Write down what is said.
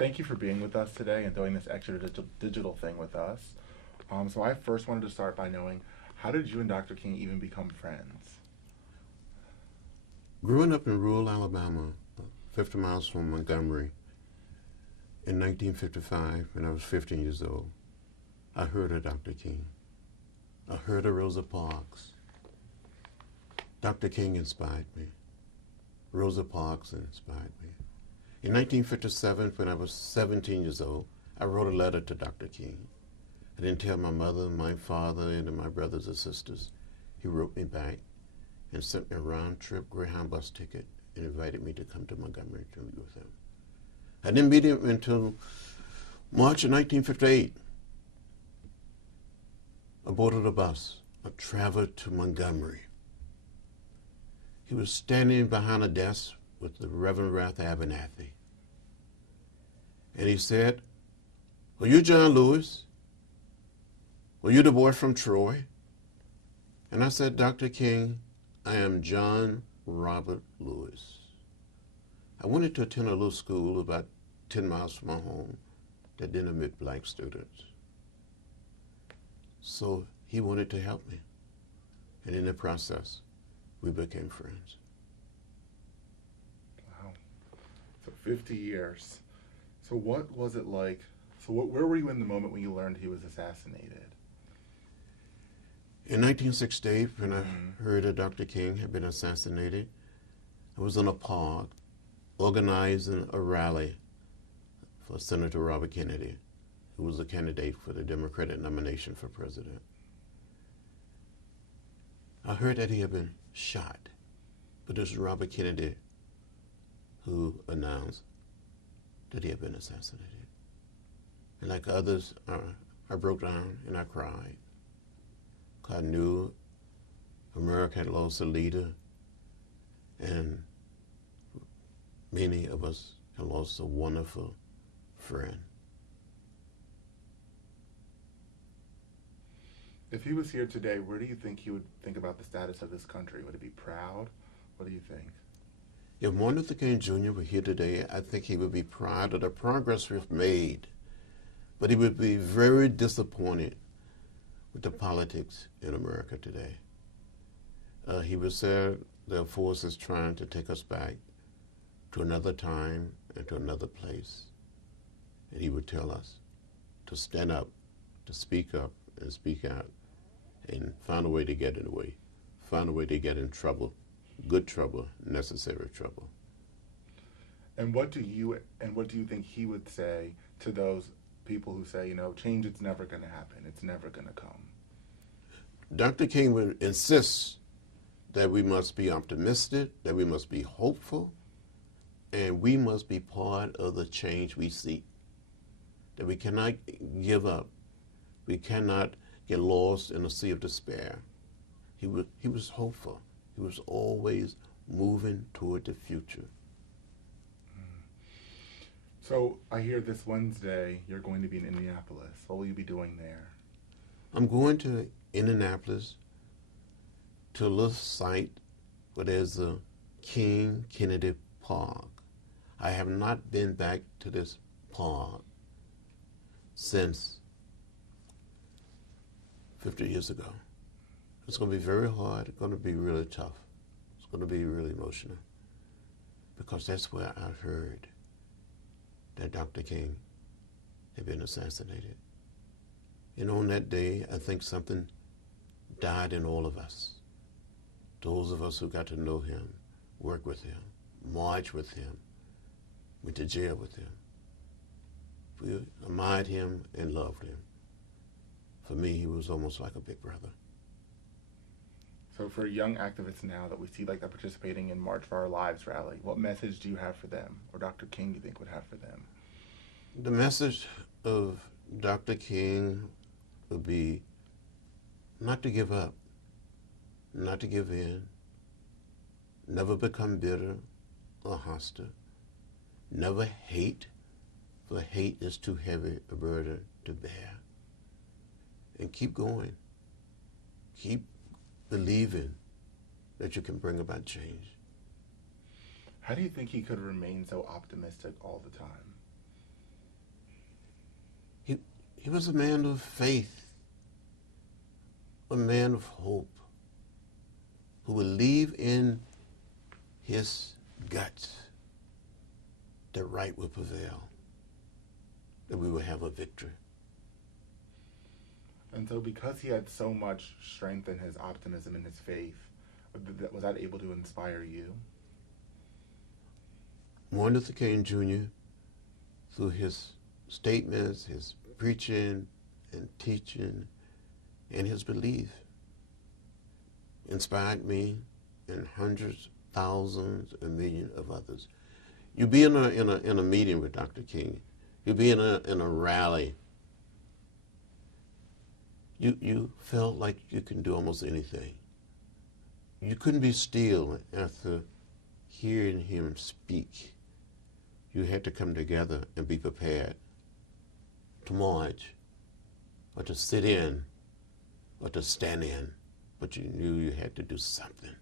thank you for being with us today and doing this extra digital thing with us. So I first wanted to start by knowing, how did you and Dr. King even become friends? Growing up in rural Alabama, 50 miles from Montgomery, in 1955, when I was 15 years old, I heard of Dr. King. I heard of Rosa Parks. Dr. King inspired me. Rosa Parks inspired me. In 1957, when I was 17 years old, I wrote a letter to Dr. King. I didn't tell my mother, my father, and my brothers and sisters. He wrote me back and sent me a round-trip Greyhound bus ticket and invited me to come to Montgomery to meet with him. I didn't meet him until March of 1958. I boarded a bus. I traveled to Montgomery. He was standing behind a desk with the Reverend Ralph Abernathy. And he said, "Are you John Lewis? Were you the boy from Troy?" And I said, "Dr. King, I am John Robert Lewis. I wanted to attend a little school about 10 miles from my home that didn't admit black students. So he wanted to help me. And in the process, we became friends." Wow. So 50 years. So what was it like? So where were you in the moment when you learned he was assassinated? In 1968, when I heard that Dr. King had been assassinated, I was in a park organizing a rally for Senator Robert Kennedy, who was a candidate for the Democratic nomination for president. I heard that he had been shot, but it was Robert Kennedy who announced that he had been assassinated. And like others, I broke down and I cried. I knew America had lost a leader, and many of us have lost a wonderful friend. If he was here today, where do you think he would think about the status of this country? Would he be proud? What do you think? If Martin Luther King Jr. were here today, I think he would be proud of the progress we've made, but he would be very disappointed with the politics in America today. He would say there are forces trying to take us back to another time and to another place. And he would tell us to stand up, to speak up and speak out, and find a way to get in the way, find a way to get in trouble, good trouble, necessary trouble. And what do you think he would say to those people who say, change is never going to happen, it's never going to come? Dr. King would insist that we must be optimistic, that we must be hopeful, and we must be part of the change we seek. That we cannot give up. We cannot get lost in a sea of despair. He was hopeful. He was always moving toward the future. So I hear this Wednesday you're going to be in Indianapolis. What will you be doing there? I'm going to Indianapolis to a little site where there's a King Kennedy Park. I have not been back to this park since 50 years ago. It's going to be very hard. It's going to be really tough. It's going to be really emotional, because that's where I heard that Dr. King had been assassinated. And on that day, I think something died in all of us. Those of us who got to know him, work with him, march with him, went to jail with him. We admired him and loved him. For me, he was almost like a big brother. So for young activists now that we see like that participating in March for Our Lives rally, what message do you have for them, or Dr. King you think would have for them? The message of Dr. King would be not to give up, not to give in, never become bitter or hostile, never hate, for hate is too heavy a burden to bear. And keep going. Keep believing that you can bring about change. How do you think he could remain so optimistic all the time? He was a man of faith, a man of hope, who believed in his guts that right would prevail, that we would have a victory. And so, because he had so much strength in his optimism and his faith, was that able to inspire you? Martin Luther King Jr., through his statements, his preaching and teaching, and his belief, inspired me and hundreds, thousands, and millions of others. You be in a meeting with Dr. King. You be in a rally. You felt like you can do almost anything. You couldn't be still after hearing him speak. You had to come together and be prepared to march, or to sit in, or to stand in, but you knew you had to do something.